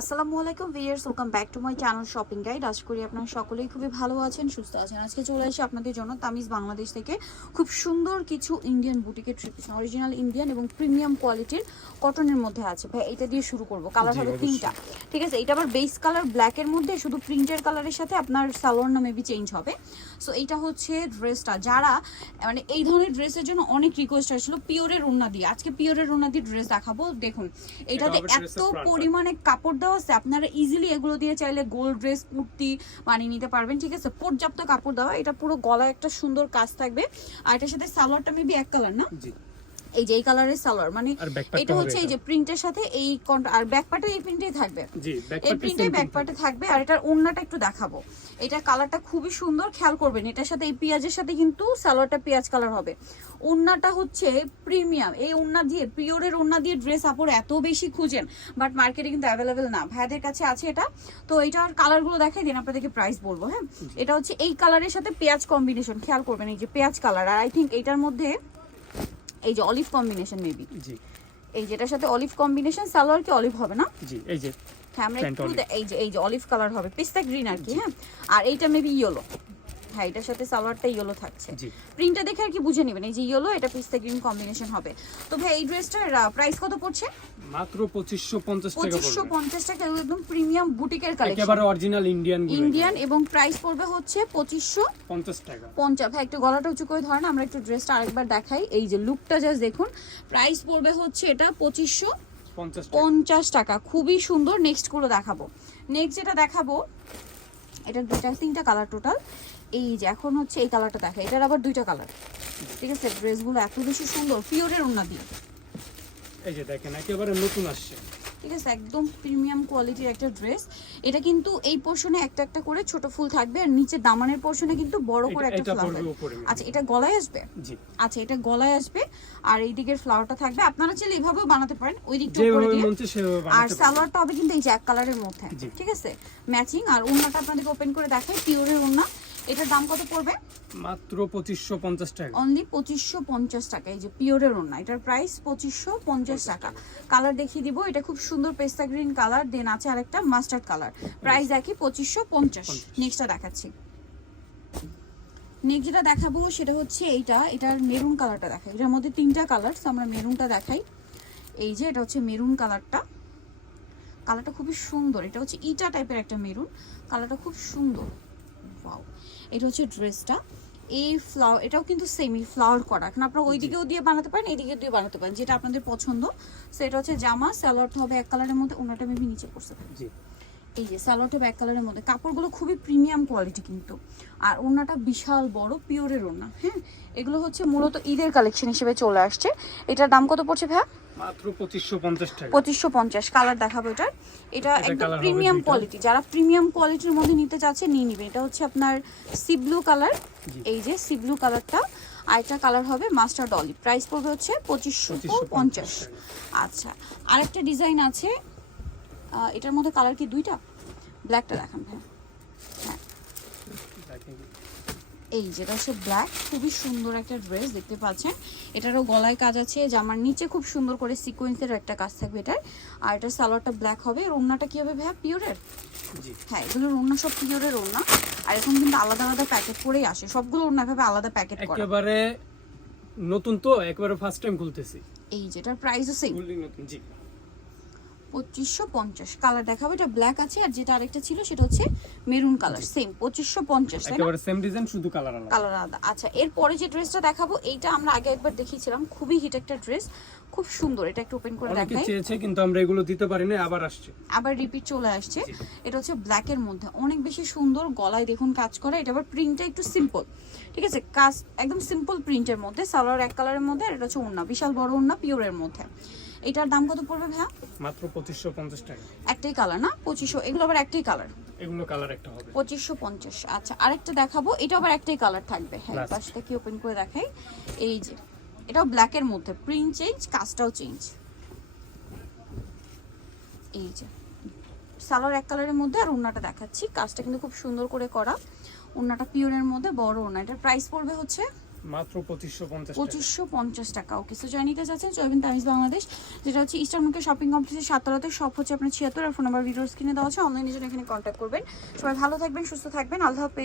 আসসালামু আলাইকুম viewers, welcome back to my channel shopping guide. আশা করি আপনারা সকলেই খুবই ভালো আছেন, সুস্থ আছেন। আজকে চলে আসি আপনাদের জন্য তামিজ বাংলাদেশ থেকে খুব সুন্দর কিছু ইন্ডিয়ান বুটিকের ট্রিপস, অরিজিনাল ইন্ডিয়ান এবং প্রিমিয়াম কোয়ালিটির কটনের মধ্যে আছে। ভাই এটা দিয়ে শুরু করব। কালার হবে তিনটা, ঠিক আছে? এটা আবার বেস কালার ব্ল্যাকের মধ্যে, শুধু প্রিন্টের কালারের সাথে আপনার সালোয়ারটা মেবি চেঞ্জ হবে। সো এইটা হচ্ছে ড্রেসটা, যারা মানে এই ধরনের ড্রেসের জন্য অনেক রিকোয়েস্ট আসলো পিওরের ওড়না দিয়ে। আজকে পিওরের ওড়না দিয়ে ড্রেস দেখাবো। দেখুন এটাতে এত পরিমাণে কাপড় দেওয়া আছে, আপনারা ইজিলি এগুলো দিয়ে চাইলে গোল্ড ড্রেস কুর্তি বানিয়ে নিতে পারবেন, ঠিক আছে? পর্যাপ্ত কাপড় দেওয়া। এটা পুরো গলায় একটা সুন্দর কাজ থাকবে, আর এটার সাথে সালোয়ারটা মেবি এক কালার না, এই যে এই কালারের সালোয়ার, মানে এটা হচ্ছে এই যে প্রিন্টের সাথে এই আর ব্যাক পার্টে এই প্রিন্টেই থাকবে, এই প্রিন্টে ব্যাক পার্টে থাকবে। আর এটার ওড়নাটা একটু দেখাবো, এটার কালারটা খুবই সুন্দর, খেয়াল করবেন। এটার সাথে এই পেঁয়াজের সাথে কিন্তু সালোয়ারটা পেঁয়াজ কালার হবে। ওড়নাটা হচ্ছে প্রিমিয়াম, এই ওড়না দিয়ে পিওরের ওড়না দিয়ে ড্রেস আপর এত বেশি খুঁজেন, বাট মার্কেটে কিন্তু অ্যাভেলেবেল না। ভাইদের কাছে আছে এটা। তো এটার কালারগুলো দেখাই দিন, আপনাদেরকে প্রাইস বলবো। হ্যাঁ, এটা হচ্ছে এই কালারের সাথে পেঁয়াজ কম্বিনেশন, খেয়াল করবেন এই যে পেঁয়াজ কালার। আর আই থিঙ্ক এইটার মধ্যে এই যে অলিভ কম্বিনেশন মেবি, জি এই যেটার সাথে অলিভ কম্বিনেশন, সালোয়ার কি অলিভ হবে না? জি এই যে হ্যাঁ, আমরা একটু এই যে অলিভ কালার হবে, পিস্তা গ্রিন আর কি। হ্যাঁ, আর এইটা মেবি ইয়েলো। হ্যাঁ, এটার সাথে সালোয়ারটা ইয়েলো থাকছে। প্রিন্টটা দেখে আর কি বুঝে নেবেন, এই যে ইয়েলো, এটা পিস্তা গ্রিন কম্বিনেশন হবে। তো ভাই এই ড্রেসটার প্রাইস কত পড়ছে? মাত্র 2550 টাকা পড়বে। 2550 টাকা, একদম প্রিমিয়াম বুটিকের কালেকশন, একেবারে অরিজিনাল ইন্ডিয়ান এবং প্রাইস পড়বে হচ্ছে 2550 টাকা। 50। ভাই একটু গলাটা উঁচু করে ধরেন, আমরা একটু ড্রেসটা আরেকবার দেখাই। এই যে লুকটা জাস্ট দেখুন। প্রাইস পড়বে হচ্ছে এটা 2550 টাকা, খুবই সুন্দর। নেক্সট গুলো দেখাবো। নেক্সট যেটা দেখাবো, এটা দুইটা তিনটা কালার টোটাল। এই যে এখন হচ্ছে এই কালারটা দেখা, এটার আবার দুইটা কালার, ঠিক আছে? ড্রেসগুলো এত বেশি সুন্দর, পিওরের ওড়না দিয়ে। এই যে দেখেন একেবারে নতুন আসছে, ঠিক আছে? একদম প্রিমিয়াম কোয়ালিটির একটা ড্রেস। এটা কিন্তু এই পোরশনে একটা একটা করে ছোট ফুল থাকবে, আর নিচে দামানের পোরশনে কিন্তু বড় করে একটা ফ্লাওয়ার। আচ্ছা, এটা গলায় আসবে? জি আচ্ছা, এটা গলায় আসবে, আর এই দিকের ফ্লাওয়ারটা থাকবে। আপনারা চাইলে এইভাবেও বানাতে পারেন, ওই দিকটা করে দিয়ে। আর সালোয়ারটা হবে কিন্তু এই যে এক কালারের মধ্যে, ঠিক আছে? ম্যাচিং। আর ওড়নাটা আপনাদেরকে ওপেন করে দেখাই, পিওরের ওড়না। এটার দাম কত পড়বে? মাত্র 2550 টাকা, অনলি 2550 টাকা। এই যে পিওরের ওড়না, এটার প্রাইস 2550 টাকা। কালার দেখিয়ে দিব, এটা খুব সুন্দর পেস্তা গ্রিন কালার, দেন আছে আরেকটা মাস্টার্ড কালার। প্রাইস একই 2550। নেক্সটটা দেখাচ্ছি। নেক্সট যেটা দেখাবো সেটা হচ্ছে এইটা, এটার মেরুন কালারটা দেখাই। এটার মধ্যে তিনটা কালার, আমরা মেরুনটা দেখাই। এই যে এটা হচ্ছে মেরুন কালারটা, কালারটা খুবই সুন্দর। এটা হচ্ছে ইটা টাইপের একটা মেরুন, কালারটা খুব সুন্দর। ওয়াও, এটা হচ্ছে ড্রেসটা। এই ফ্লাওয়ার, এটাও কিন্তু সেমি ফ্লাওয়ার করা, এখন আপনারা ওই দিকেও দিয়ে বানাতে পারেন, এই দিকে দিয়ে বানাতে পারেন, যেটা আপনাদের পছন্দ। সো এটা হচ্ছে জামা, সালোয়ারটা হবে এক কালারের মধ্যে, ওনাটা মেবি নিচে পড়ছে। জি এই যে সালোয়ারটা হবে এক কালারের মধ্যে। কাপড়গুলো খুবই প্রিমিয়াম কোয়ালিটি কিন্তু, আর ওড়নাটা বিশাল বড়, পিওরের ওড়না। হ্যাঁ, এগুলো হচ্ছে মূলত ঈদের কালেকশন হিসেবে চলে আসছে। এটার দাম কত পড়ছে ভাই? মাত্র 2550 টাকা। 2550। কালার দেখাবো এটার। এটা একদম প্রিমিয়াম কোয়ালিটি, যারা প্রিমিয়াম কোয়ালিটির মধ্যে নিতে চাচ্ছে নিয়ে নেবেন। এটা হচ্ছে আপনার সি ব্লু কালার, এই যে সি ব্লু কালারটা। আর একটা কালার হবে মাস্টার্ড অলিভ। প্রাইস পড়বে হচ্ছে 2550। আচ্ছা, আরেকটা ডিজাইন আছে, এটার মধ্যে কালার কি দুইটা? ব্ল্যাকটা দেখান ভাই। হ্যাঁ, এই যেটা হচ্ছে ব্ল্যাক, খুবই সুন্দর একটা ড্রেস দেখতে পাচ্ছেন। এটারও গলায় কাজ আছে, জামার নিচে খুব সুন্দর করে সিকোয়েন্সের একটা কাজ থাকবে এটার। আর এটার সালোয়ারটা ব্ল্যাক হবে। আর ওড়নাটা কি হবে ভাইয়া? পিওরের। হ্যাঁ, এগুলোর ওড়না সব পিওরের ওড়না। আর এখন কিন্তু আলাদা আলাদা প্যাকেট করেই আসে, সবগুলো ওড়না ভাবে আলাদা প্যাকেট করা। একেবারে নতুন, তো একেবারে ফার্স্ট টাইম খুলতেছি। এই যেটার প্রাইসও সেম, ফুললি নতুন। জি 2550। কালার দেখাবো, এটা ব্ল্যাক আছে, আর যেটা আরেকটা ছিল সেটা হচ্ছে মেরুন কালার, সেম 2550। একেবারে সেম ডিজাইন, শুধু কালার আলাদা। কালার আলাদা। আচ্ছা, এরপরে যে ড্রেসটা দেখাবো, এইটা আমরা আগে একবার দেখিয়েছিলাম, খুবই হিট একটা ড্রেস, খুব সুন্দর। এটা একটু ওপেন করে দেখাই। অনেকে চেয়েছে কিন্তু আমরা এগুলো দিতে পারি না, আবার আসছে, আবার রিপিট চলে আসছে। এটা হচ্ছে ব্ল্যাক এর মধ্যে, অনেক বেশি সুন্দর। গলায় দেখুন কাজ করা। এটা আবার প্রিন্টটা একটু সিম্পল, ঠিক আছে? কাজ একদম সিম্পল প্রিন্টের মধ্যে, সালোয়ার এক কালারের মধ্যে। আর এটা হচ্ছে ওড়না, বিশাল বড় ওড়না, পিওরের মধ্যে। এটার দাম কত পড়বে ভাইয়া? মাত্র 2550 টাকা। একটাই কালার না? 2500। এগুলো আবার একটাই কালার, এগুলো কালার একটা হবে 2550। আচ্ছা, আরেকটা দেখাবো, এটা আবার একটাই কালার থাকবে। হ্যাঁ, পাশটা কি ওপেন করে দেখাই। এই যে এটাও ব্ল্যাক এর মধ্যে, প্রিন্ট চেঞ্জ, কাজটাও চেঞ্জ। এই যে সালোয়ার এক কালারের মধ্যে, আর ওড়নাটা দেখাচ্ছি। কাজটা কিন্তু খুব সুন্দর করে করা। ওড়নাটা পিওরের মধ্যে, বড় ওড়না। এটার প্রাইস পড়বে হচ্ছে মাত্র 2550 টাকা। 2550 টাকা। ওকে, সো যারা নিতে চাচ্ছেন চলে আসবেন তামিজ বাংলাদেশ, যেটা হচ্ছে ইস্টার্ন মার্কেট শপিং কমপ্লেক্সের 7 তলাতে। সব হচ্ছে আপনার 76 আর ফোন নাম্বার ভিডিওর স্ক্রিনে দেওয়া আছে, অনলাইনে জন্য এখানে কন্ট্যাক্ট করবেন। সবাই ভালো থাকবেন, সুস্থ থাকবেন, আল্লাহ হাফেজ।